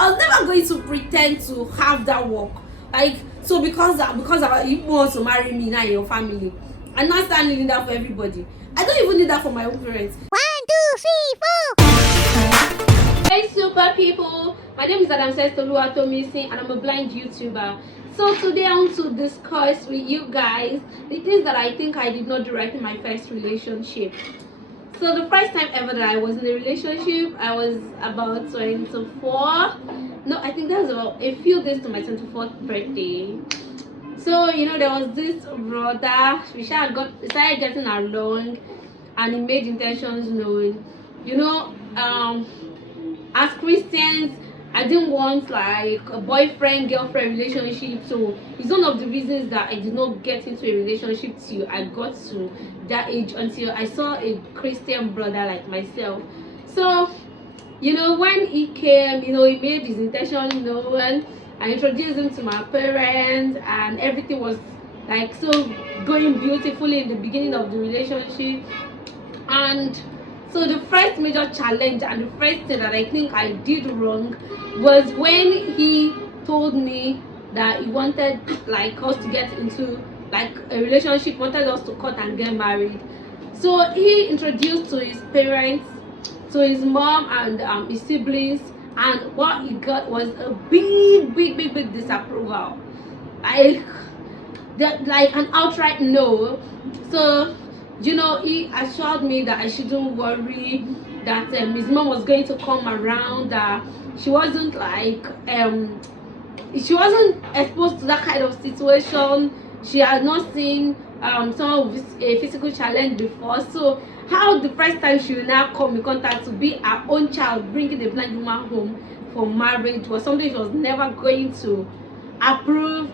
I was never going to pretend to have that work. Like, so you want to marry me now in your family, I'm not standing needing that for everybody. I don't even need that for my own parents. 1, 2, 3, 4. Hey super people, my name is Adam Tomisi and I'm a blind YouTuber. So today I want to discuss with you guys the things that I think I did not do right in my first relationship. So the first time ever that I was in a relationship, I was about 24. No, I think that was about a few days to my 24th birthday. So there was this brother. We started getting along, and he made intentions known. As Christians, I didn't want like a boyfriend girlfriend relationship, so it's one of the reasons that I did not get into a relationship till I got to that age, until I saw a Christian brother like myself. So when he came, he made his intention known. I introduced him to my parents, and everything was like so going beautifully in the beginning of the relationship. And so the first major challenge and the first thing that I think I did wrong was when he told me that he wanted like us to get into like a relationship, wanted us to cut and get married. So he introduced to his parents, to his mom and his siblings, and what he got was a big disapproval, like an outright no. So he assured me that I shouldn't worry, that his mom was going to come around, that she wasn't like she wasn't exposed to that kind of situation. She had not seen someone with a physical challenge before, so how the first time she will now come in contact to be her own child bringing a blind woman home for marriage was something she was never going to approve.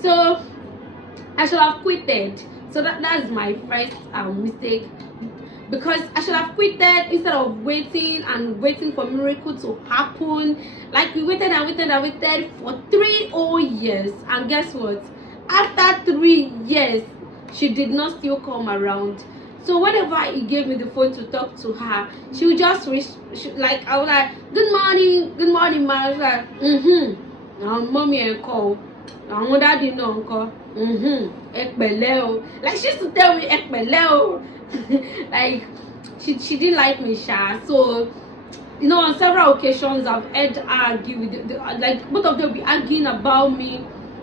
So I should have quitted. So that's my first mistake, because I should have quitted instead of waiting for miracle to happen. Like we waited for 3 whole years, and guess what? After 3 years, she did not still come around. So whenever he gave me the phone to talk to her, she would just I was like, good morning, ma. I was like, mommy and call. Àwọn daddy náà ńkọ́, ẹ pẹ̀lẹ́ o. Like she used to tell me ẹ pẹ̀lẹ́ o. Like she didn't like me, sha. So on several occasions I've heard her argue with like both of them will be arguing about me.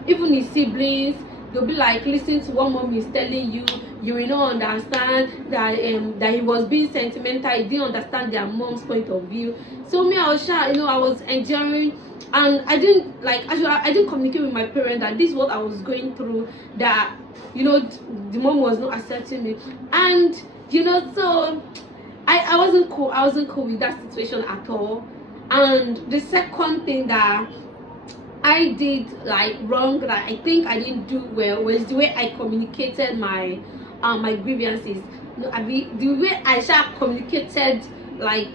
Even his siblings, they'll be like, listen to what mom is telling you, you will not understand that that he was being sentimental, he didn't understand their mom's point of view. So me, I was shy, I was enduring, and I didn't communicate with my parents that this is what I was going through, that the mom was not accepting me. And so I wasn't cool with that situation at all. And the second thing that I did like wrong, that I think I didn't do well, was the way I communicated my my grievances. The way I communicated like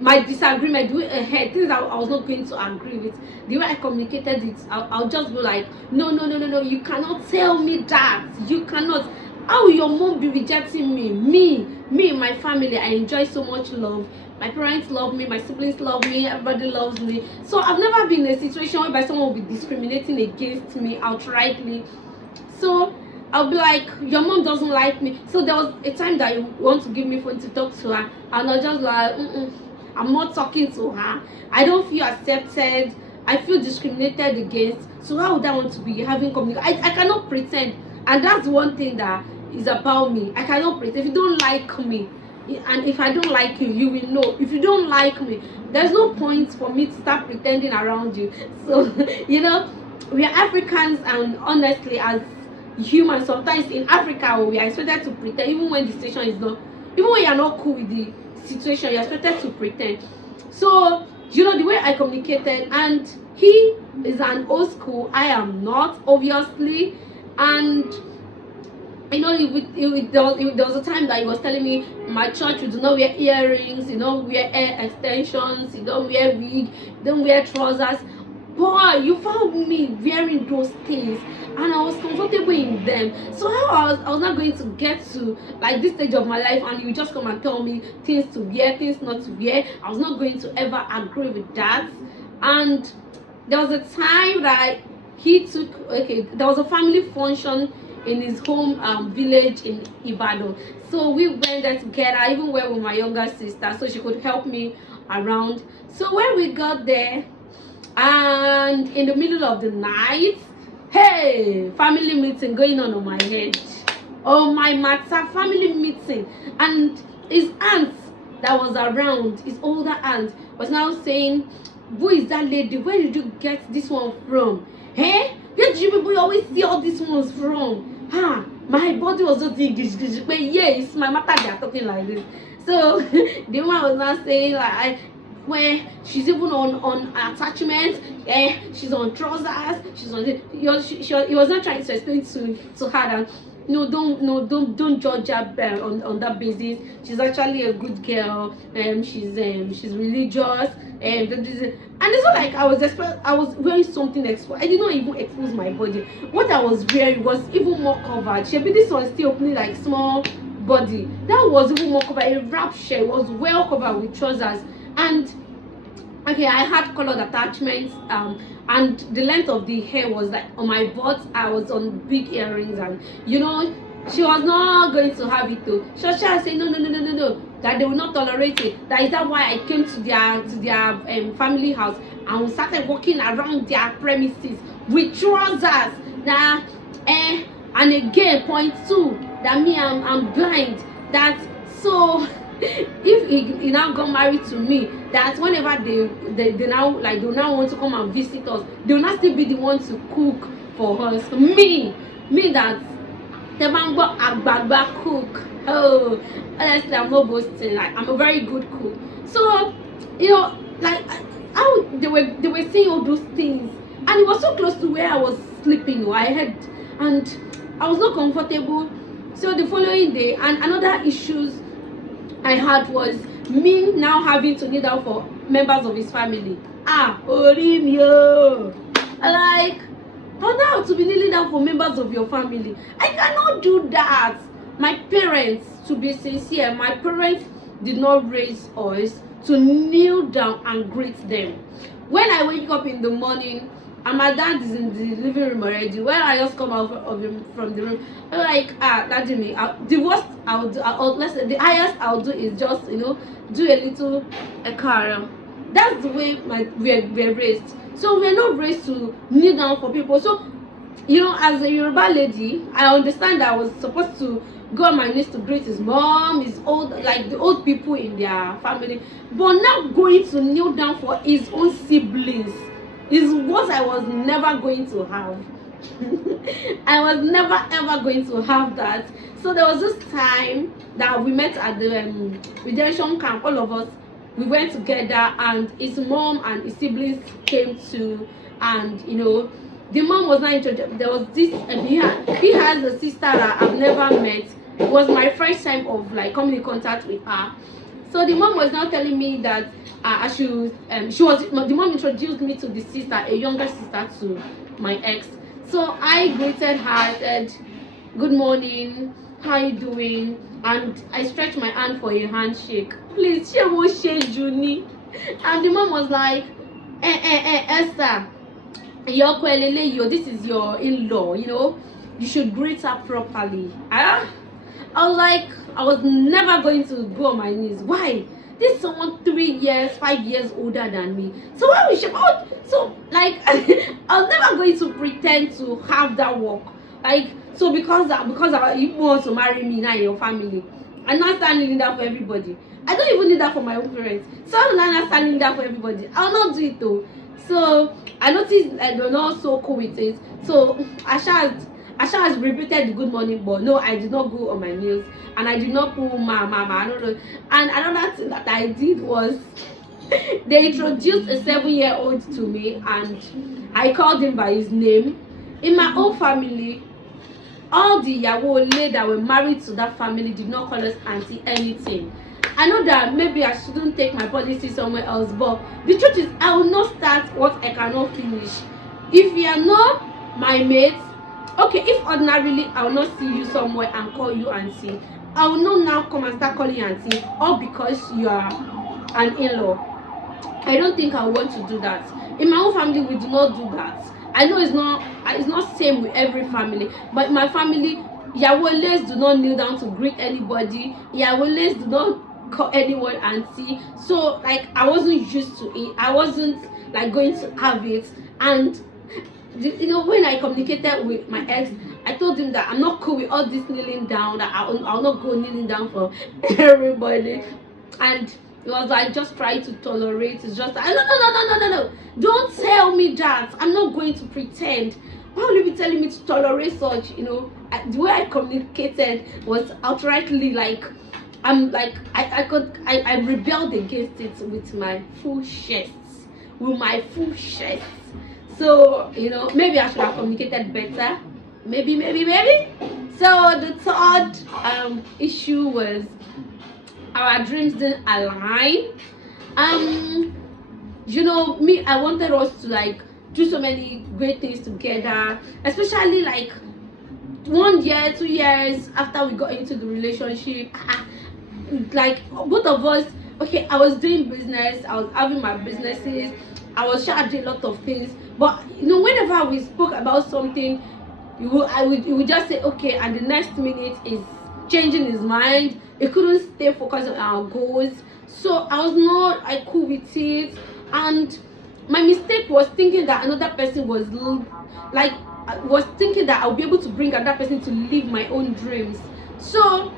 my disagreement, the way things I was not going to agree with, the way I communicated it, I'll just be like, no, you cannot tell me that, you cannot. How will your mom be rejecting me, my family? I enjoy so much love. My parents love me, my siblings love me, everybody loves me. So I've never been in a situation whereby someone will be discriminating against me outrightly. So I'll be like, your mom doesn't like me. So there was a time that you want to give me phone to talk to her, and I just like, I'm not talking to her. I don't feel accepted. I feel discriminated against. So how would I want to be having communication? I cannot pretend. And that's one thing that is about me. I cannot pretend. If you don't like me, and if I don't like you, you will know. If you don't like me, there's no point for me to start pretending around you. So we are Africans, and honestly, as humans, sometimes in Africa we are expected to pretend, even when the situation is not, even when you're not cool with the situation, you're expected to pretend. So the way I communicated, and he is an old school, I am not, obviously. And there was a time that he was telling me, my church, we do not wear earrings, wear hair extensions, you don't wear wig, don't wear trousers. Boy, you found me wearing those things, and I was comfortable in them. So how I was not going to get to like this stage of my life, and you just come and tell me things to wear, things not to wear. I was not going to ever agree with that. And there was a time that he took, okay, there was a family function in his home village in Ibadan. So we went there together. I even went with my younger sister so she could help me around. So when we got there, and in the middle of the night, hey, family meeting going on my head. Oh my matter, family meeting. And his aunt that was around, his older aunt, was now saying, who is that lady? Where did you get this one from? Hey, where did you people always see all these ones from? Huh? My body was just but yeah, it's my matter they are talking like this. So the woman was now saying like, where she's even on attachments, she's on trousers, she's on the, he was not trying to explain to her that don't judge her on that basis. She's actually a good girl. She's religious. And it's not like I was wearing something exposed. I did not even expose my body. What I was wearing was even more covered. This was still opening like small body. That was even more covered. A wrap shirt was well covered with trousers. And okay, I had colored attachments, and the length of the hair was like on my butt. I was on big earrings, and she was not going to have it though. So she was saying no, that they will not tolerate it. That is that why I came to their family house and we started walking around their premises with trousers. That and again, point two, that me I'm blind. That so if he now got married to me, that whenever they now like they now want to come and visit us, they will not still be the one to cook for us. Me that Tebango Agbagba cook. Oh, honestly, I'm not boasting. Like I'm a very good cook. So like how they were saying all those things, and it was so close to where I was sleeping. I had, and I was not comfortable. So the following day, and another issues I had was me now having to kneel down for members of his family. Orimio. Like, how now to be kneeling down for members of your family? I cannot do that. My parents, to be sincere, my parents did not raise us to kneel down and greet them. When I wake up in the morning, and my dad is in the living room already, when I just come out from the room, I'm like, daddy, me, the worst let's say the highest I'll do is just do a little car. That's the way we're raised. So we're not raised to kneel down for people. So as a Yoruba lady, I understand that I was supposed to go on my knees to greet his mom, his old, like the old people in their family, but not going to kneel down for his own siblings is what I was never going to have. I was never ever going to have that. So there was this time that we met at the redemption camp. All of us, we went together, and his mom and his siblings came to, and the mom was not introduced. There was this, he has a sister that I've never met. It was my first time of like coming in contact with her. So the mom was now telling me that the mom introduced me to the sister, a younger sister to my ex. So I greeted her, I said, good morning, how are you doing? And I stretched my hand for a handshake. Please, she won't shake Juni. And the mom was like, Esther, this is your in-law, you should greet her properly. I was like, I was never going to go on my knees. Why? This is someone 3 years, 5 years older than me. So why we should so like I was never going to pretend to have that work. Like, so because you want to marry me now in your family, I'm not standing that for everybody. I don't even need that for my own parents. So I'm not standing that for everybody. I'll not do it though. So I noticed they're not so cool with it. So Asha has repeated the good morning, but no, I did not go on my knees, and I did not pull mama. I don't know. And another thing that I did was they introduced a 7-year-old to me, and I called him by his name. In my own family, all the Yawole that were married to that family did not call us auntie anything. I know that maybe I shouldn't take my policy somewhere else, but the truth is I will not start what I cannot finish. If you are not my mates, okay, if ordinarily I will not see you somewhere and call you auntie, I will not now come and start calling you auntie, all because you are an in-law. I don't think I want to do that. in my own family we do not do that. I know it's not same with every family, but in my family, Yawoles do not kneel down to greet anybody. Yawoles do not call anyone auntie. So like I wasn't used to it. I wasn't like going to have it. And you know, when I communicated with my ex, I told him that I'm not cool with all this kneeling down, that I'll not go kneeling down for everybody. And it was like, just try to tolerate. It's just like, no. Don't tell me that. I'm not going to pretend. Why would you be telling me to tolerate such? You know, the way I communicated was outrightly like, I'm like, I rebelled against it with my full chest. With my full chest. So, you know, maybe I should have communicated better. Maybe. So the third issue was our dreams didn't align. You know, me, I wanted us to like do so many great things together, especially like 1 year, 2 years after we got into the relationship. Like both of us, okay, I was doing business, I was having my businesses, I was charging a lot of things, but you know, whenever we spoke about something, he would just say okay, and the next minute is changing his mind. He couldn't stay focused on our goals. So I was not cool with it, and my mistake was thinking that another person was like was thinking that I'll be able to bring another person to live my own dreams. So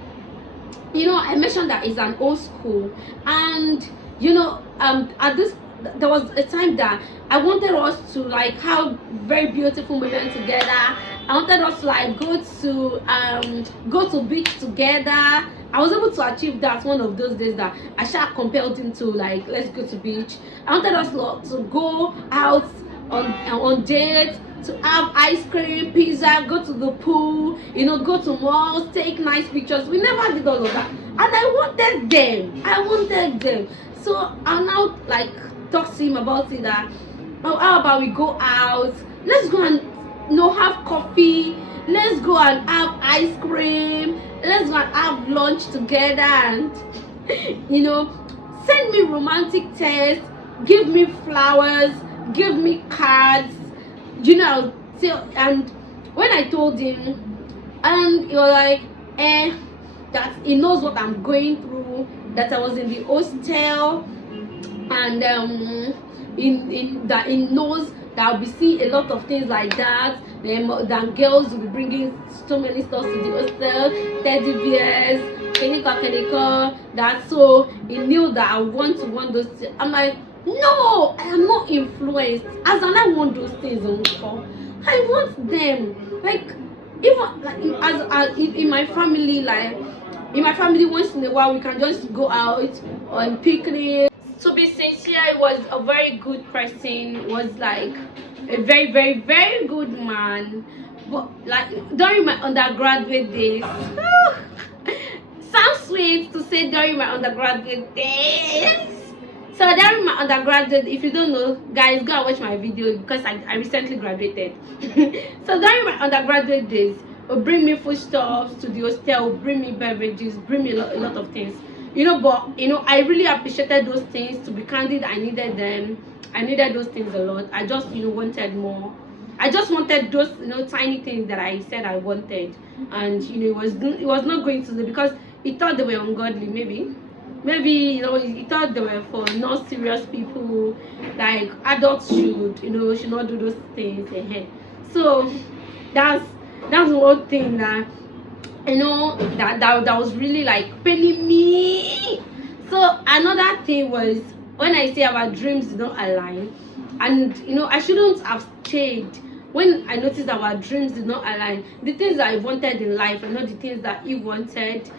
you know, I mentioned that it's an old school, and you know, at this there was a time that I wanted us to like have very beautiful moments together. I wanted us to like go to beach together. I was able to achieve that one of those days that I shall compelled him to like, let's go to beach. I wanted us to go out on dates, to have ice cream, pizza, go to the pool, you know, go to malls, take nice pictures. We never did all of that, and I wanted them. So I'll now like talk to him about it, that oh, how about we go out, let's go and have coffee, let's go and have ice cream, let's go and have lunch together, and you know, send me romantic texts, give me flowers, give me cards, you know. So, and when I told him, and he was like, that he knows what I'm going through, that I was in the hostel, and in that he knows that I'll be seeing a lot of things like that. Then girls will be bringing so many stuff to the hostel, teddy bears, kenika, that. So he knew that I want those things. I'm like, no, I am not influenced. As I want those things, I want them. Like, even like in my family, like in my family, once in a while we can just go out on picnic. To be sincere, he was a very good person. He was like a very good man. But like during my undergraduate days, sounds sweet to say during my undergraduate days. So during my undergraduate, if you don't know, guys, go and watch my video because I recently graduated. So during my undergraduate days, will bring me foodstuffs to the hostel, bring me beverages, bring me a lot of things. You know, but you know, I really appreciated those things. To be candid, I needed them. I needed those things a lot. I just, you know, wanted more. I just wanted those, you know, tiny things that I said I wanted, and you know, it was not going to do, because he thought they were ungodly. Maybe you know, he thought they were for not serious people, like adults should not do those things. So that's one thing that you know that was really like paining me. So another thing was when I say our dreams did not align, and you know, I shouldn't have stayed. When I noticed that our dreams did not align, the things that I wanted in life and not the things that he wanted.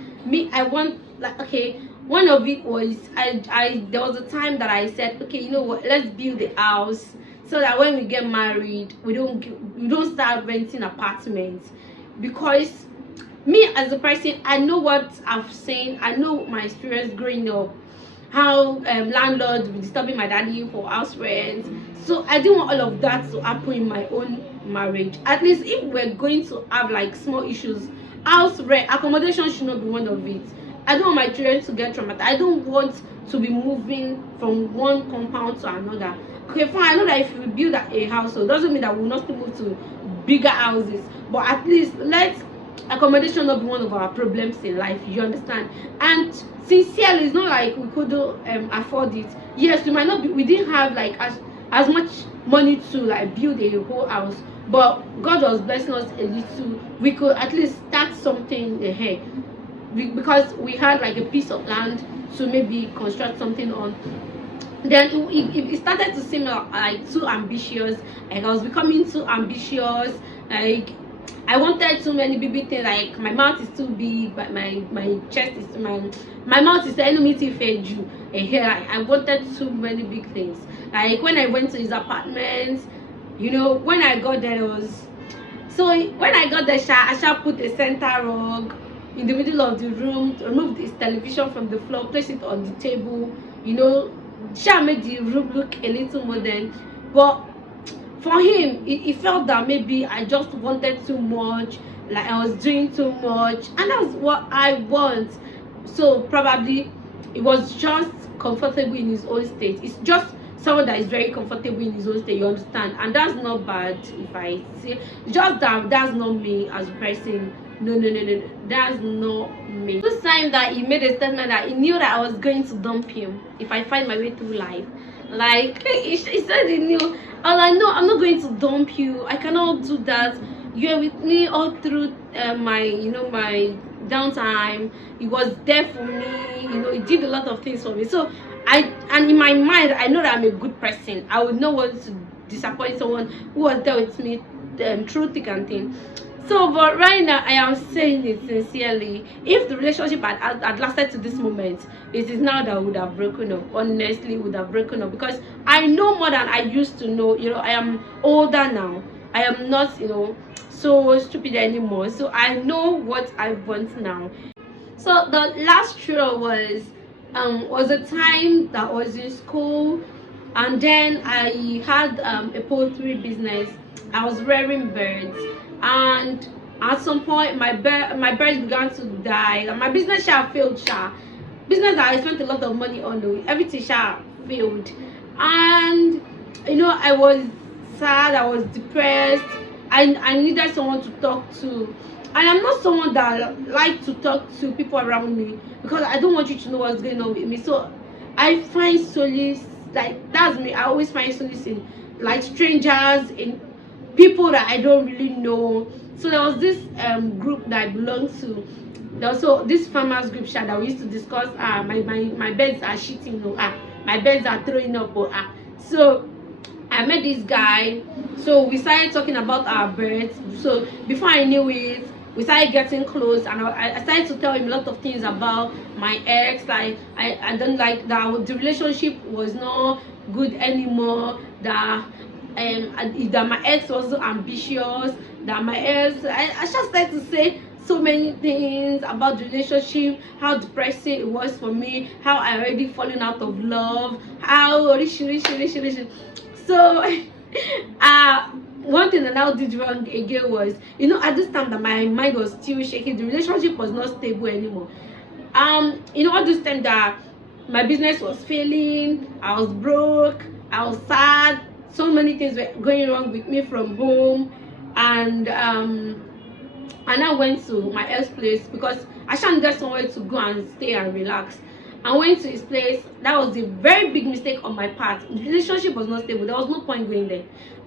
I want, like, okay, one of it was there was a time that I said, okay, you know what, let's build a house so that when we get married, we don't start renting apartments. Because me as a person, I know what I've seen, I know my experience growing up, how landlords were disturbing my daddy for house rent. So I didn't want all of that to happen in my own marriage. At least if we're going to have like small issues, house rent, accommodation should not be one of it. I don't want my children to get traumatized. I don't want to be moving from one compound to another. Okay, fine, I know that if we build a household, doesn't mean that we will not still move to bigger houses, but at least let accommodation not be one of our problems in life, you understand? And sincerely, it's not like we couldn't afford it. Yes, we might not be, we didn't have like as much money to like build a whole house, but God was blessing us a little. We could at least start something ahead, because we had like a piece of land to maybe construct something on. Then it started to seem like too ambitious. Like I was becoming too ambitious. Like I wanted too many big things. Like my mouth is too big, but my chest is my mouth is enemy to fed you. And here I wanted too many big things. Like when I went to his apartment, you know, when I got there, it was so when I got there, I shall put a center rug in the middle of the room, remove this television from the floor, place it on the table, you know, Sha made the room look a little modern. But for him, he felt that maybe I just wanted too much, like I was doing too much, and that's what I want. So probably it was just comfortable in his own state. It's just someone that is very comfortable in his own state, you understand? And that's not bad. If I say just that, that's not me as a person. No, that's not me. This time that he made a statement that he knew that I was going to dump him if I find my way through life. Like he said he knew. I was like, no, I'm not going to dump you. I cannot do that. You're with me all through my my downtime. He was there for me, he did a lot of things for me. So and in my mind, I know that I'm a good person. I would not want to disappoint someone who was there with me through thick and thin. So but right now I am saying it sincerely. If the relationship had lasted to this moment, it is now that I would have broken up. Honestly, would have broken up, because I know more than I used to know. I am older now. I am not so stupid anymore. So I know what I want now. So the last straw was a time that I was in school, and then I had a poultry business. I was rearing birds, and at some point my birds began to die, and my business failed. Business that I spent a lot of money on, though, everything failed. And I was sad, I was depressed. I needed someone to talk to, and I'm not someone that like to talk to people around me, because I don't want you to know what's going on with me. So I find solace, like that's me. I always find solace in like strangers, in people that I don't really know. So there was this group that I belonged to. There was also this farmers group chat that we used to discuss. My birds are shitting, my birds are throwing up, so I met this guy. So we started talking about our birds. So before I knew it, we started getting close, and I started to tell him a lot of things about my ex. Like I don't like that the relationship was not good anymore, that that my ex was ambitious, that my ex I just started to say so many things about the relationship, how depressing it was for me, how I already fallen out of love, how rich. So one thing that I did wrong again was, at this time that my mind was still shaking, the relationship was not stable anymore. All this time that my business was failing, I was broke, I was sad, so many things were going wrong with me from home. And I went to my ex place, because I shan't get somewhere to go and stay and relax. I went to his place. That was a very big mistake on my part. The relationship was not stable. There was no point going there.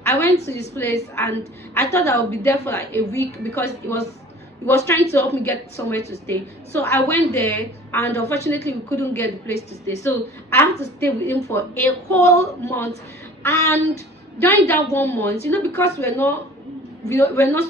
I went to his place, and I thought I would be there for like a week, because he was trying to help me get somewhere to stay. So I went there, and unfortunately we couldn't get the place to stay. So I had to stay with him for a whole month. And during that 1 month, because we're not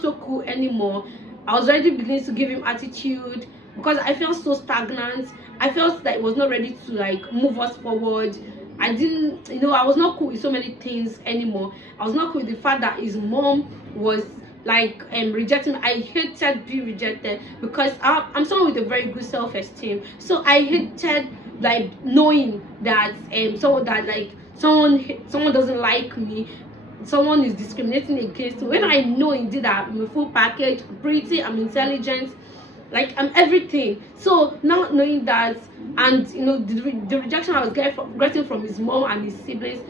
so cool anymore, I was already beginning to give him attitude, because I felt so stagnant. I felt like it was not ready to like move us forward. I didn't, I was not cool with so many things anymore. I was not cool with the fact that his mom was like rejecting me. I hated being rejected, because I'm someone with a very good self-esteem. So I hated like knowing that someone doesn't like me, someone is discriminating against me, when I know indeed that I'm a full package, pretty, I'm intelligent, like I'm everything. So now knowing that, and the rejection I was getting from his mom and his siblings,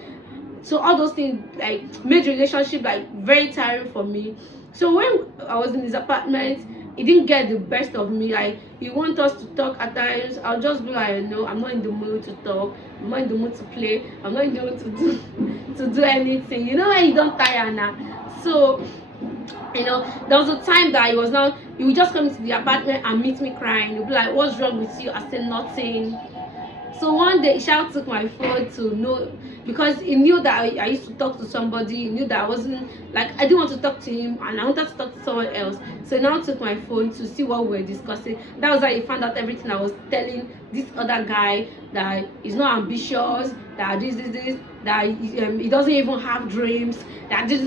So all those things like made relationship like very tiring for me. So when I was in his apartment, he didn't get the best of me. Like he want us to talk at times, I'll just be like, no, I'm not in the mood to talk, I'm not in the mood to play, I'm not in the mood to do to do anything. You know when you don't tire now. So there was a time that he would just come to the apartment and meet me crying. He'll be like, what's wrong with you? I said nothing. So one day Ishao took my phone to know, because he knew that I used to talk to somebody. He knew that I wasn't, like, I didn't want to talk to him and I wanted to talk to someone else. So he now took my phone to see what we were discussing. That was how he found out everything I was telling this other guy, that he's not ambitious, that this, that he doesn't even have dreams, that this.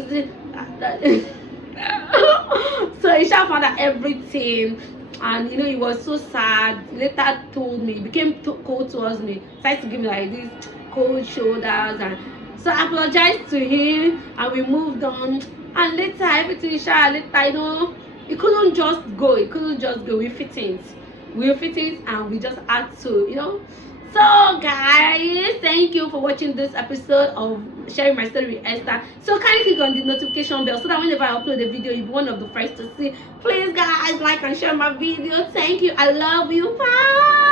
So Ishao found out everything. And he was so sad. He later told me, he became cold towards me, started to give me like these cold shoulders, and so I apologized to him and we moved on. And later everything later, he couldn't just go, we fit it and we just had to. So guys, thank you for watching this episode of sharing my story with Esther. So kindly click on the notification bell so that whenever I upload a video, you'll be one of the first to see. Please guys, like and share my video. Thank you. I love you. Bye.